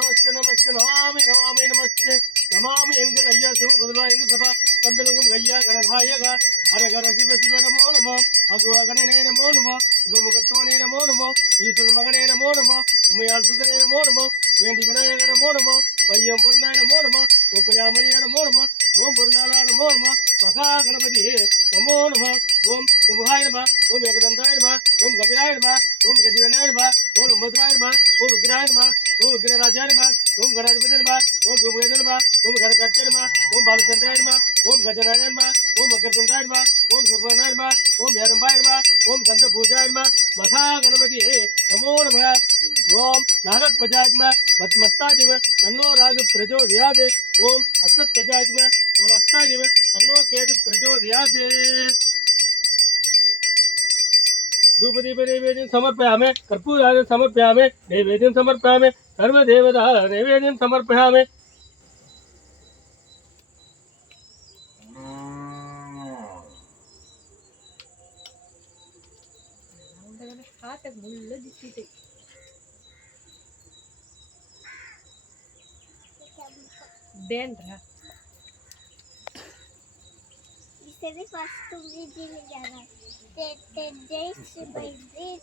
நமஸ்தே நமஸ்தே நமாமி நமாமி நமஸ்தே நமாமி எங்கள் ஐயா சிவன் முதல்வா எங்கள் சபா பந்தலுக்கும் ஐயா கனகாயகா ஹரஹர சிவ சிவ நமோ நமோ அகுவகனே நமோ நமோ உபமுகத்தோனே நமோ நமோ ஈஸ்வரன் மகனே நமோ நமோ உமையாள் சுதனே நமோ நமோ வேண்டி விநாயகர் நமோ நமோ பையம் பொருந்தாய் நமோ நமோ ஒப்பலாமணிய நமோ நமோ ஓம் பொருளாளா நமோ நமோ மகா கணபதியே நமோ நமோ ஓம் சுமுகாய நம ஓம் ஏகதந்தாய நம ஓம் கபிலாய நம ஓம் கஜிவனாய நம ஓம் உம்பத்ராய நம ஓம் விக்ராய நம ஓம் விக்னராஜாய நம ஓம் கணாதிபதி நம ஓம் சுமுகேத நம ஓம் கணகர்த்தே நம ஓம் பாலச்சந்திராய நம ஓம் கஜனாய நம ஓம் மக்கரதுண்டாய நம ஓம் சுர்வனாய நம ஓம் ஏரம்பாய நம ஓம் கந்த பூஜாய நம மகா கணபதியே நமோ நம ஓம் நாகத்வஜாய நம பத்மஸ்தாதிவ தன்னோ ராகு பிரஜோதயாதே ஓம் அஸ்தத்வஜாய நம ஓம் அஸ்தாதிவ तन्नो केतु प्रचोदयात् धूपदीप नैवेद्यं समर्पयामि कर्पूरादिं समर्पयामि नैवेद्यं समर्पयामि सर्वदेवता नैवेद्यं समर्पयामि Jadi pas tuh di jalan, TTJ sebagai